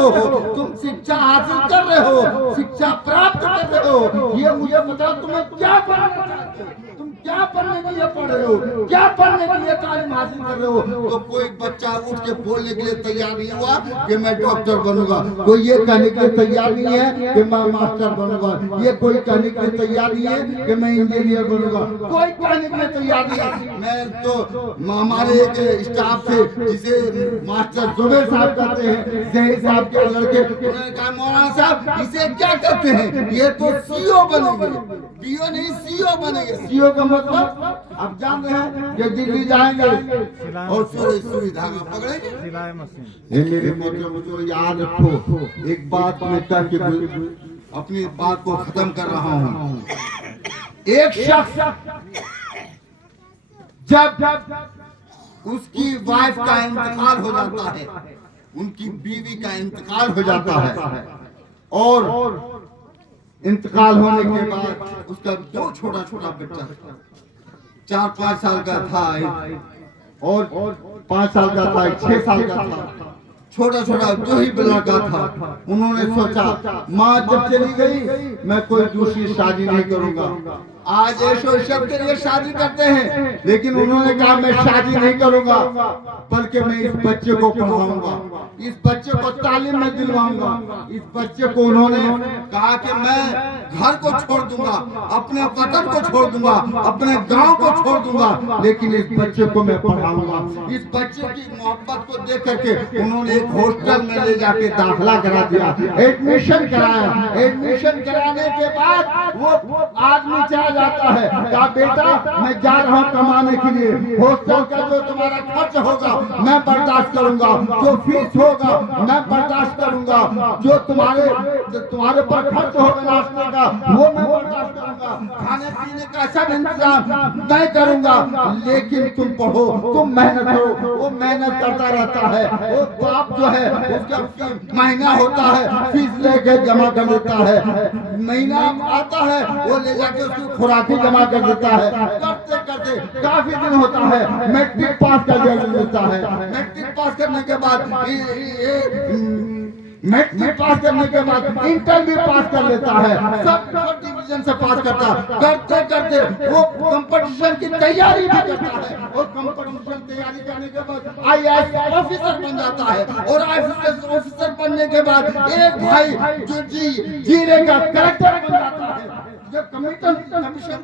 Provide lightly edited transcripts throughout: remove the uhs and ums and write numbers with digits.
हो, तुम शिक्षा हासिल कर रहे हो, शिक्षा प्राप्त कर रहे हो, ये मुझे बताओ तुम्हें क्या बनना चाहते हो, तुम क्या बनने के लिए पढ़ रहे हो, क्या बनने के लिए तालीम हासिल कर रहे हो। तो कोई बच्चा उठ के बोलने के लिए तैयार नहीं हुआ कि मैं डॉक्टर बनूंगा, कोई ये कहने के लिए तैयार नहीं है कि मैं मास्टर बनूंगा, ये कोई कहने के लिए तैयार नहीं है कि मैं इंजीनियर बनूंगा, कोई कहने के लिए तैयार नहीं है। मैं तो हमारे एक स्टाफ थे जिसे मास्टर जुबेर साहब कहते हैं, जहीर साहब के लड़के, उन्होंने कहा मौलाना साहब इसे क्या कहते हैं, ये तो सीओ बनेंगे, बीओ नहीं सीओ बनेंगे। सीओ का मतलब आप जान रहे हैं कि दिल्ली जाएंगे और सुई धागा पकड़ेंगे। मेरे मतलब मुझे याद रखो, एक बात मैं कह के अपनी बात को खत्म कर रहा हूँ। एक शख्स जब उसकी वाइफ का इंतकाल हो जाता है, उनकी बीवी का इंतकाल हो जाता है और इंतकाल होने के बाद उसका दो छोटा छोटा बच्चा 4-5 साल का था और 5 साल का था, 6 साल का था, छोटा छोटा दो ही लड़का था। उन्होंने सोचा माँ जब चली गई मैं कोई दूसरी शादी नहीं करूंगा। आज ऐशो इशरत के लिए शादी करते हैं, लेकिन उन्होंने कहा मैं शादी नहीं करूंगा, बल्कि मैं इस बच्चे को पढ़ाऊंगा, इस बच्चे को तालीम में दिलवाऊंगा। इस बच्चे को उन्होंने कहा कि मैं घर को छोड़ दूंगा, अपने वतन को छोड़ दूंगा, अपने गांव को छोड़ दूंगा, लेकिन इस बच्चे को मैं पढ़ाऊंगा। इस बच्चे की मोहब्बत को देख करके उन्होंने एक हॉस्टल में ले जाके दाखिला करा दिया, एडमिशन कराया। एडमिशन कराने के बाद वो आदमी चला जाता है, कहा बेटा मैं जा रहा हूँ कमाने के लिए, हॉस्टल का जो तुम्हारा खर्च होगा मैं बर्दाश्त करूंगा, जो फीस होगा मैं बर्दाश्त करूंगा, जो तुम्हारे पर खर्च होगा नाश्ते का वो मैं बर्दाश्त करूंगा, खाने पीने का सब इंतजाम मैं करूंगा, लेकिन तुम पढ़ो, तुम मेहनत करो। वो मेहनत करता रहता है, वो बाप जो है उसका महीना होता है फीस लेके जमा कर देता है, महीना आता है वो ले जाके उसकी खुराकी जमा कर देता है। करते करते काफी दिन होता है, मैट्रिक पास कर देता है। मैट्रिक पास करने के बाद मैट्रिक पास करने के बाद इंटर भी पास कर लेता है, सब डिवीजन से पास करते करते वो कंपटीशन की तैयारी भी करता है और कंपटीशन तैयारी करने के बाद आईएएस ऑफिसर बन जाता है और आईएएस ऑफिसर बनने के बाद एक भाई जो जीरे का कलेक्टर बन जाता है, जब कमीशन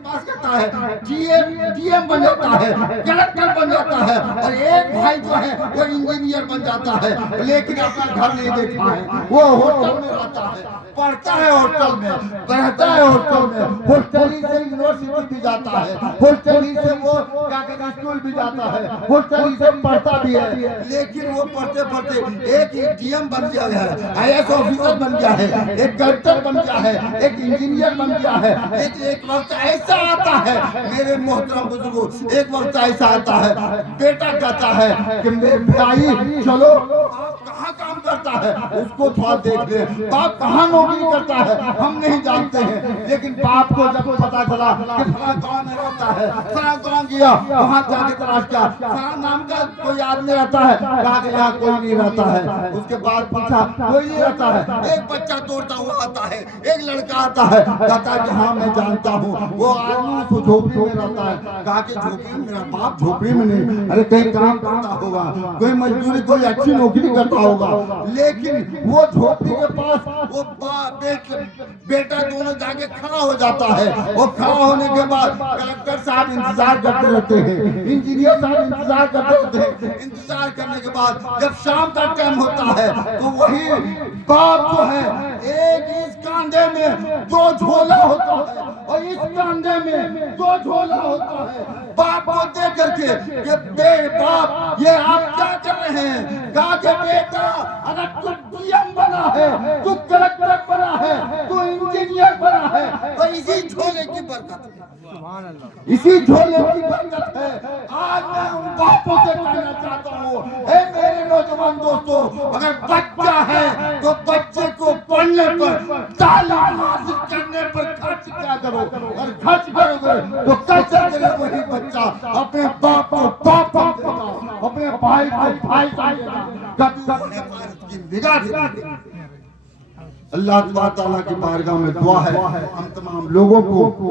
पास करता है डीएम बन जाता है, कलेक्टर बन जाता है और एक भाई जो है वो इंजीनियर बन जाता है, लेकिन अपना घर नहीं देखा है, वो होटल में रहता है, पढ़ता है होटल में, रहता है होटल में, होस्टली से यूनिवर्सिटी भी जाता है, होस्टली से वो स्कूल भी जाता है, होस्टली से पढ़ता भी है, लेकिन वो पढ़ते पढ़ते एक डीएम बन गया है, आईएएस ऑफिसर बन गया है, एक कलेक्टर बन गया है, एक इंजीनियर बन गया है। एक वक्त ऐसा आता है मेरे मोहतरम बुजुर्गों, एक वक्त ऐसा आता है बेटा कहता है कि मेरे भाई चलो कहाँ काम करता है उसको थोड़ा देख ले, बाप कहाँ नौकरी करता है हम नहीं जानते हैं, लेकिन बाप को जब पता चला कि फला गाँव में रहता है, फला गाँव गया वहाँ जाके तलाश किया, फला नाम का कोई आदमी रहता है, कहा कि यहाँ कोई नहीं रहता है। उसके बाद पूछा कोई नहीं रहता है, एक बच्चा दौड़ता हुआ आता है, एक लड़का आता है, कहता है हाँ मैं जानता हूँ वो आदमी तो झोपड़ी में रहता है, कहा कि झोपड़ी में, मेरा बाप झोपड़ी में नहीं, अरे कहीं काम करता होगा, कोई मजदूरी कोई अच्छी नौकरी करता होगा, लेकिन वो झोपड़ी के पास वो बेटा दोनों जाके खड़ा हो जाता है। वो खड़ा होने के बाद कलेक्टर साहब इंतजार करते रहते हैं, इंजीनियर साहब इंतजार करते रहते हैं, इंतजार करने के बाद जब शाम का टाइम होता है तो वही बाप जो है एक इस कांधे में दो झोला होता है और इस कांधे में दो झोला होता है, बाप को देख करके कि बाप ये आप क्या कर रहे हैं, कहा कि बेटा अगर तू डीएम बना है, तू कलेक्टर बना है, तू इंजीनियर बना है तो इसी झोले की बरकत है, इसी झोले की बरकत है। आज मैं उन बापों से कहना चाहता हूँ, हे मेरे नौजवान दोस्तों, अगर बच्चा है तो बच्चे को पढ़ने पर तालीम हासिल करने पर खर्च क्या करो, और खर्च करोगे तो कैसे करे वही बच्चा अपने बाप को बाप समझेगा, अपने भाई को भाई समझेगा। सबने भारत की निगाह दिलाई। अल्लाह ताला की बारगाह में दुआ है हम तमाम लोगों को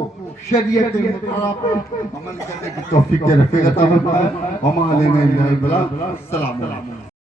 शरीयत मुतारा पर अमल करने की तौफीक रफ़ीक अता फरमाए। सलाम अलैकुम।